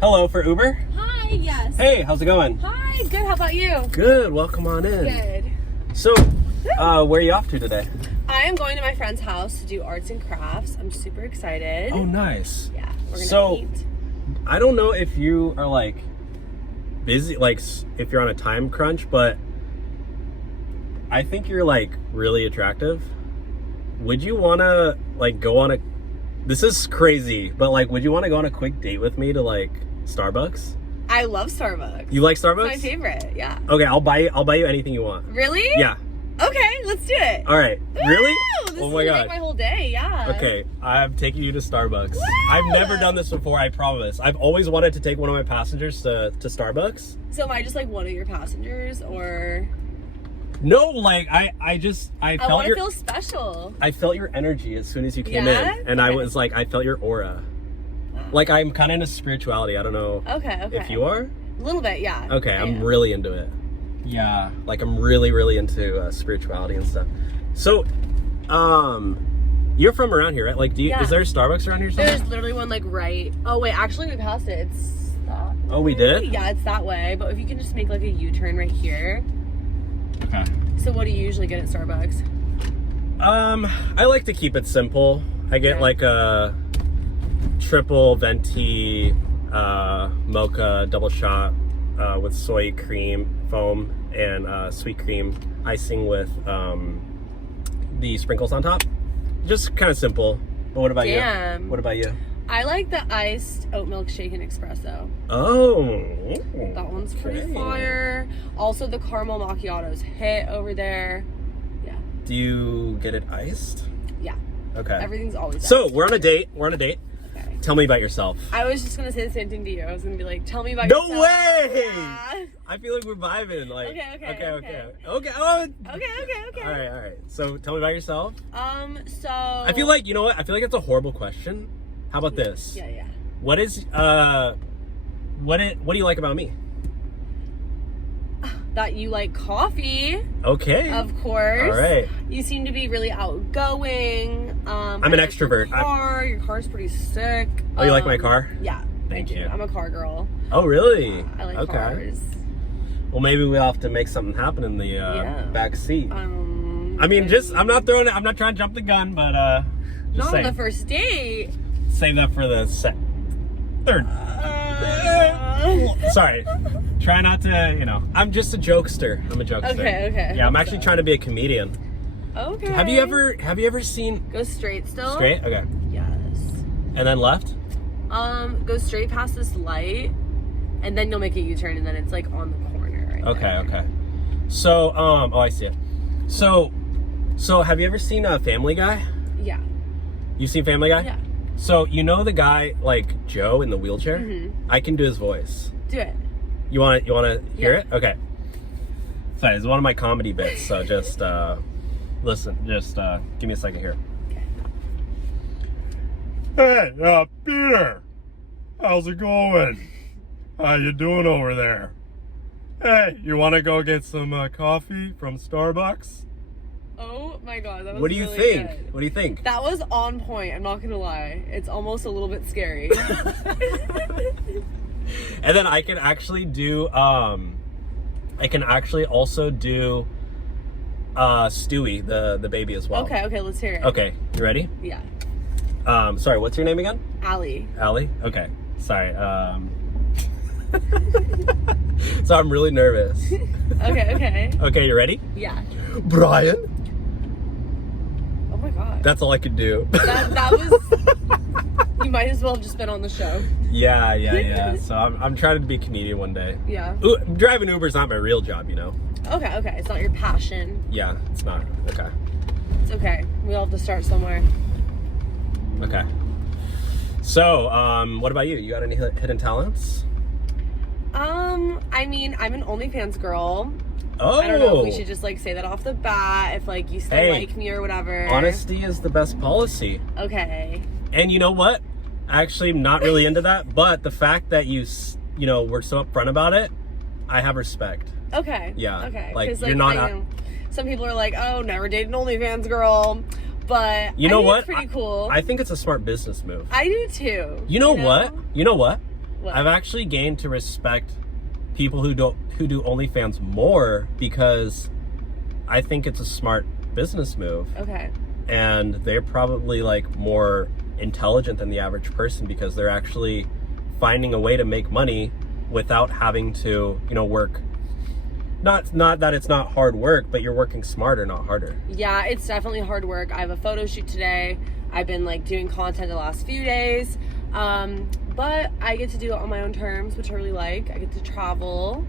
Hello, for Uber? Hi, yes. Hey, how's it going? Hi, good. How about you? Good, welcome on in. Good. So, where are you off to today? I am going to my friend's house to do arts and crafts. I'm super excited. Oh, nice. Yeah, we're gonna eat. I don't know if you are like busy, like if you're on a time crunch, but I think you're like really attractive. Would you wanna like go on a, this is crazy, but like, would you wanna go on a quick date with me to like Starbucks? I love Starbucks. You like Starbucks? It's my favorite, yeah. Okay, I'll buy you anything you want. Really? Yeah. Okay, let's do it. All right. Really? This Oh is my gonna god. make my whole day, yeah. Okay, I'm taking you to Starbucks. Woo! I've never done this before, I promise. I've always wanted to take one of my passengers to Starbucks. So am I just like one of your passengers, or? No, like I I want to feel special. I felt your energy as soon as you came Yeah? in, and Okay. I was like, I felt your aura. Like I'm kind of into spirituality. I don't know Okay. if you are. A little bit, yeah. Okay, I I'm am. really into it. Yeah, like I'm really into spirituality and stuff. So, you're from around here, right? Like, Yeah. is there a Starbucks around here somewhere? There's literally one like right. Oh wait, actually we passed it. It's that. Oh, we did? Yeah, it's that way. But if you can just make like a U-turn right here. Okay. So what do you usually get at Starbucks? I like to keep it simple. I get Okay. like a triple venti mocha double shot with soy cream foam and sweet cream icing with the sprinkles on top. Just kind of simple. But what about you? Damn. What about you? I like the iced oat milk shaken espresso. Oh, That one's pretty okay. fire. Also the caramel macchiatos hit over there. Yeah. Do you get it iced? Yeah. Okay. Everything's always So iced. we're on a date. We're on a date. Okay. Tell me about yourself. I was just gonna say the same thing to you. I was gonna be like, tell me about No yourself. way! Yeah. I feel like we're vibing. Like Okay. Oh, Okay. all right. So tell me about yourself. So I feel like, you know what? I feel like it's a horrible question. How about this? Yeah. What is what do you like about me? That you like coffee, Okay. of course. All right. You seem to be really outgoing. I'm I an like extrovert. Your car's pretty sick. Oh, you like my car? Yeah. Thank I do. you. I'm a car girl. Oh, really? I like okay. cars. Well, maybe we'll have to make something happen in the back seat. I mean, I'm not trying to jump the gun, but just not on saying. the first date. Save that for the third. Sorry. Try not to, I'm just a jokester. I'm a jokester. Okay. Yeah, I'm actually trying to be a comedian. Okay. Have you ever seen Go straight still? straight? Okay. Yes. And then left? Go straight past this light, and then you'll make a U-turn, and then it's like on the corner right there. Okay. So, oh, I see it. So have you ever seen Family Guy? Yeah. You've seen Family Guy? Yeah. So, you know the guy, like, Joe in the wheelchair? Mhm. I can do his voice. Do it. You want to hear Yeah. it? Okay. Sorry, it's one of my comedy bits, so just, listen, just, give me a second here. Okay. Hey, Peter! How's it going? How you doing over there? Hey, you want to go get some coffee from Starbucks? Oh my god, that was What do you really think? good. What do you think? That was on point, I'm not gonna lie. It's almost a little bit scary. And then I can actually do, also do Stewie, the baby as well. Okay, let's hear it. Okay, you ready? Yeah. Sorry, what's your name again? Allie. Allie? Okay, sorry. So I'm really nervous. Okay. Okay, you ready? Yeah. Brian? Oh my god. That's all I could do. That was... You might as well have just been on the show. Yeah. So I'm trying to be a comedian one day. Yeah. Ooh, driving Uber's not my real job, you know? Okay. It's not your passion. Yeah, it's not. Okay. It's okay. We all have to start somewhere. Okay. So, what about you? You got any hidden talents? I mean, I'm an OnlyFans girl. Oh! I don't know if we should just, like, say that off the bat, if, like, you still like me or whatever. Honesty is the best policy. Okay. And you know what? Actually, I'm not really into that, but the fact that you were so upfront about it, I have respect. Okay. Yeah. Okay. Like, 'Cause, you're not... I know some people are like, oh, never date an OnlyFans girl. But You know I think what? it's pretty cool. I think it's a smart business move. I do too. You know what? What? I've actually gained to respect people who do OnlyFans more, because I think it's a smart business move. Okay. And they're probably like more intelligent than the average person, because they're actually finding a way to make money without having to, work. Not that it's not hard work, but you're working smarter, not harder. Yeah, it's definitely hard work. I have a photo shoot today. I've been like doing content the last few days. But I get to do it on my own terms, which I really like. I get to travel.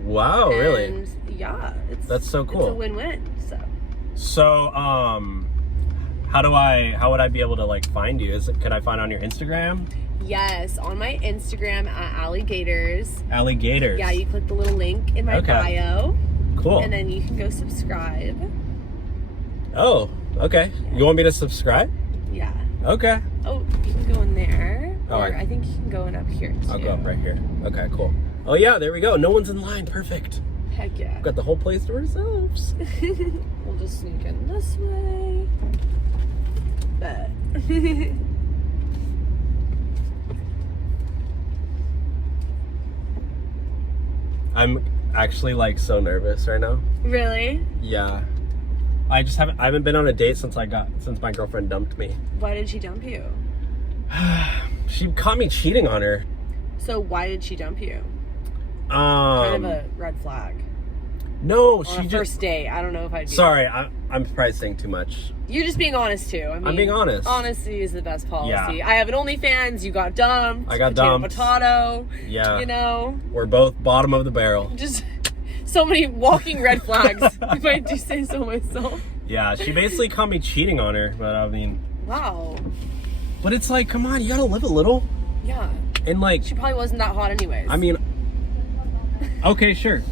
Wow, really? And yeah, that's so cool. It's a win-win. So, how would I be able to like find you? Could I find on your Instagram? Yes, on my Instagram at Alligators. Alligators. Yeah, you click the little link in my bio. Cool. And then you can go subscribe. Oh, okay. Yeah. You want me to subscribe? Yeah. Okay. Oh, you can go in there. Oh, or I think you can go in up here too. I'll go up right here. Okay, cool. Oh yeah, there we go. No one's in line. Perfect. Heck yeah. We've got the whole place to ourselves. We'll just sneak in this way. But I'm actually like so nervous right now. Really? Yeah. I haven't been on a date since my girlfriend dumped me. Why did she dump you? She caught me cheating on her. So why did she dump you? Kind of a red flag. No, on a first date. I don't know if I'd be. Sorry, I'm probably saying too much. You're just being honest too. I'm being honest. Honesty is the best policy. Yeah. I have an OnlyFans. You got dumped. I got dumped. Potato. Yeah. We're both bottom of the barrel. Just so many walking red flags, if I do say so myself. Yeah, she basically caught me cheating on her, but I mean. Wow. But it's like, come on, you gotta live a little. Yeah. And like. She probably wasn't that hot anyways. I mean. Okay, sure.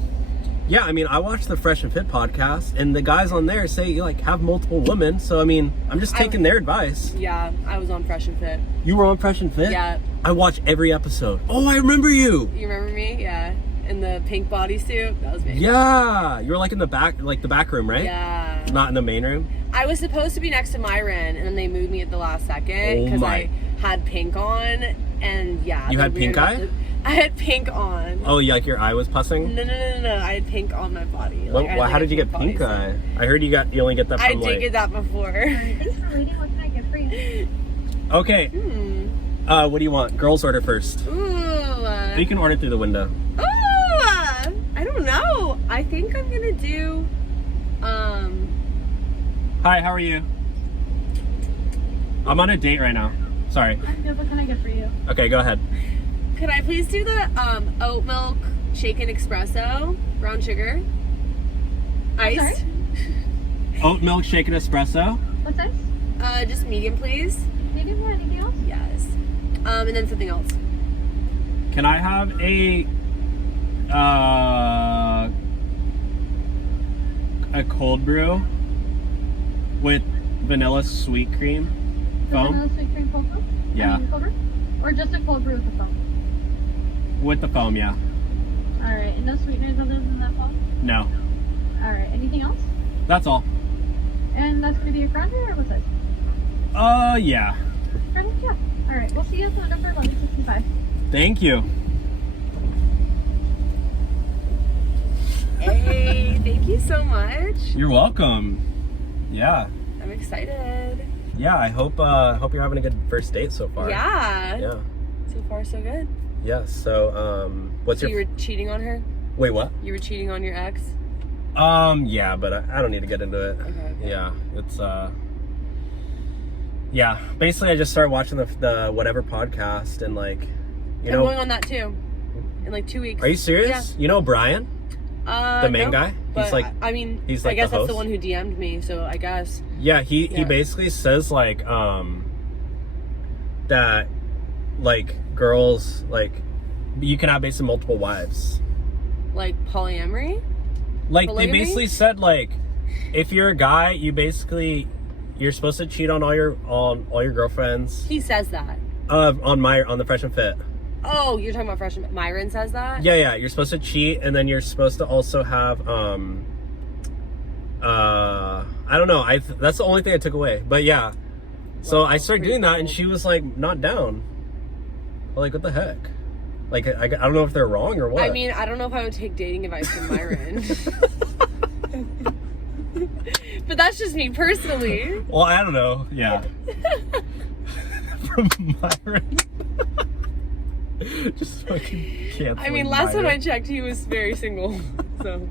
Yeah, I mean, I watched the Fresh and Fit podcast, and the guys on there say you like have multiple women. So I mean, I'm just taking their advice. Yeah, I was on Fresh and Fit. You were on Fresh and Fit? Yeah. I watch every episode. Oh, I remember you. You remember me? Yeah. In the pink bodysuit. That was me. Yeah. You were like in the back room, right? Yeah. Not in the main room? I was supposed to be next to Myron, and then they moved me at the last second because I had pink on, and yeah. You had pink eye? I had pink on. Oh, yeah, like your eye was pussing? No. I had pink on my body. How did you get pink eye? I heard you only get that from I did get that before. Thanks for reading. What can I get for you? Okay. What do you want? Girls order first. Ooh. You can order through the window. Ooh. I don't know. I think I'm gonna do. Hi, how are you? I'm on a date right now. Sorry. I'm good. What can I get for you? Okay, go ahead. Could I please do the oat milk shaken espresso, brown sugar, iced? Sorry? Oat milk shaken espresso. What's this? Just medium, please. Medium or anything else? Yes. And then something else. Can I have a cold brew with vanilla sweet cream foam? Vanilla sweet cream cold brew? Yeah. Cold brew? Or just a cold brew with the foam? With the foam, yeah. Alright, and no sweeteners other than that foam? No. Alright, anything else? That's all. And that's gonna be a grande or what's this? Yeah. Grande? Yeah. Alright, we'll see you at the number 1165. Thank you. Hey, thank you so much. You're welcome. Yeah. I'm excited. Yeah, I hope you're having a good first date so far. Yeah. Yeah. So far, so good. Yeah. So, you were cheating on her? Wait, what? You were cheating on your ex? Yeah, but I don't need to get into it. Okay. Yeah, it's yeah. Basically, I just started watching the whatever podcast, and like, I'm going on that too. In like 2 weeks. Are you serious? Yeah. You know Brian? The main guy? But he's like I guess the that's the host. one who DM'd me, so I guess. Yeah, he basically says like that like girls like you can have basically multiple wives. Like polyamory? Like Polygamy? They basically said like if you're a guy, you're supposed to cheat on all your girlfriends. He says that. On the Fresh and Fit. Oh, you're talking about freshman. Myron says that? Yeah. You're supposed to cheat, and then you're supposed to also have I don't know. That's the only thing I took away. But yeah. So I started doing that, and she was like not down. Like, what the heck? Like, I don't know if they're wrong or what. I mean, I don't know if I would take dating advice from Myron. But that's just me personally. Well, I don't know. Yeah. From Myron. Just fucking canceling. I mean, last time Myron. I checked, he was very single. So.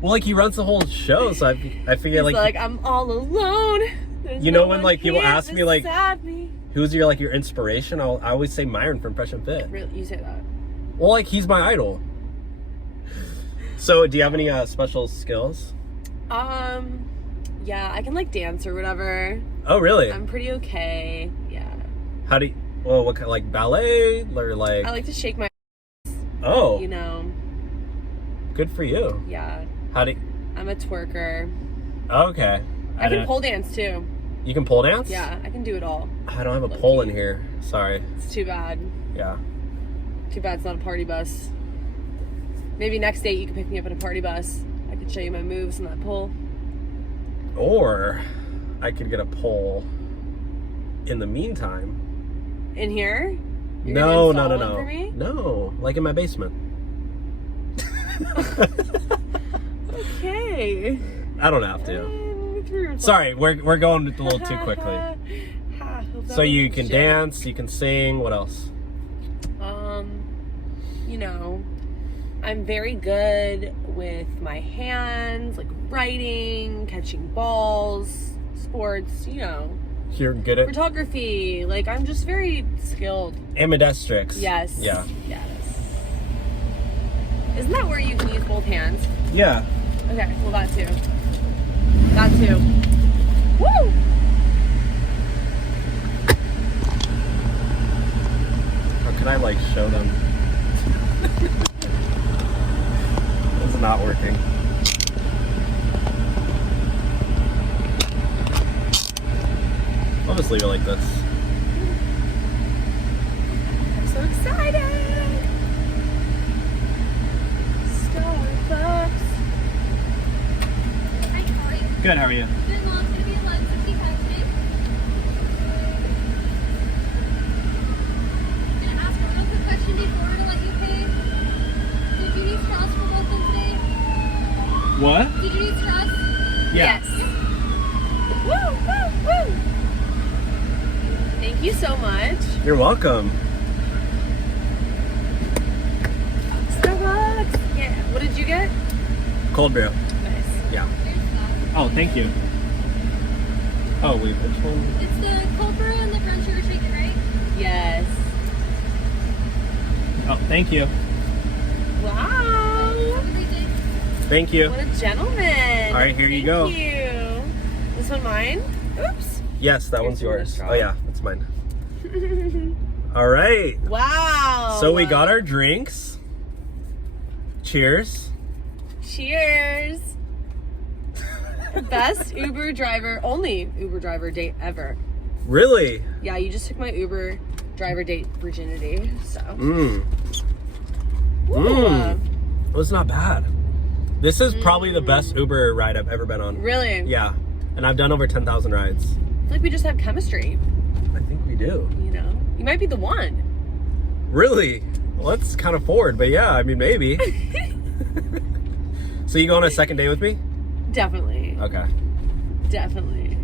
Well, like, he runs the whole show, so I figure, He's like, I'm all alone. There's You know no when, one like, people here ask me, like, beside me. who's your, like, your inspiration? I always say Myron from Fresh and Fit. Really? You say that? Well, like, he's my idol. So, do you have any special skills? Yeah, I can like dance or whatever. Oh, really? I'm pretty okay. Yeah. How do you, well, what kind, like ballet or like? I like to shake my, Oh, you know. good for you. Yeah. How do you, I'm a twerker. okay. I can pole dance too. You can pole dance? Yeah, I can do it all. I don't have a Low pole key. in here. Sorry. It's too bad. Yeah. Too bad it's not a party bus. Maybe next date you can pick me up at a party bus. I could show you my moves on that pole. Or I could get a pole in the meantime. In here? You're No, gonna no, install no, one no. For me? No, like in my basement. Okay. I don't have to. Sorry, we're going a little too quickly. So you can dance, you can sing, what else? You know, I'm very good with my hands, like writing, catching balls, sports, you know. You're good at Photography, like I'm just very skilled. ambidextrous. Yes. Yeah. Yes. Isn't that where you can use both hands? Yeah. Okay, well that too. That too. Woo! How can I like show them? It's not working. I'll just leave it like this. I'm so excited! Starbucks. Hi, how are you? Good, how are you? Good, Mom. It's going to be 11:55 today. I'm going to ask one quick question before to let you pay. Did you need straws for both of them today? What? Did you need straws? Yes. Woo, woo, woo! Thank you so much. You're welcome. Starbucks. Yeah. What did you get? Cold brew. Nice. Yeah. There's that. Oh, thank you. Oh, wait, which one? It's the cold brew and the brown sugar shaken, right? Yes. Oh, thank you. Wow. Have a great day. Thank you. What a gentleman. All right, here you go. Thank you. This one mine? Oops. Yes, that one's Here's the yours. straw. Oh, yeah, that's mine. All right. Wow. So we got our drinks. Cheers. Cheers. Best Uber driver, only Uber driver date ever. Really? Yeah, you just took my Uber driver date virginity, so. Mmm. Ooh. Mmm. It was not bad. This is probably the best Uber ride I've ever been on. Really? Yeah. And I've done over 10,000 rides. I feel like we just have chemistry, I think we do. you know? You might be the one. Really? Well, that's kind of forward, but yeah, I mean, maybe. So you go on a second date with me? Definitely. Okay. Definitely.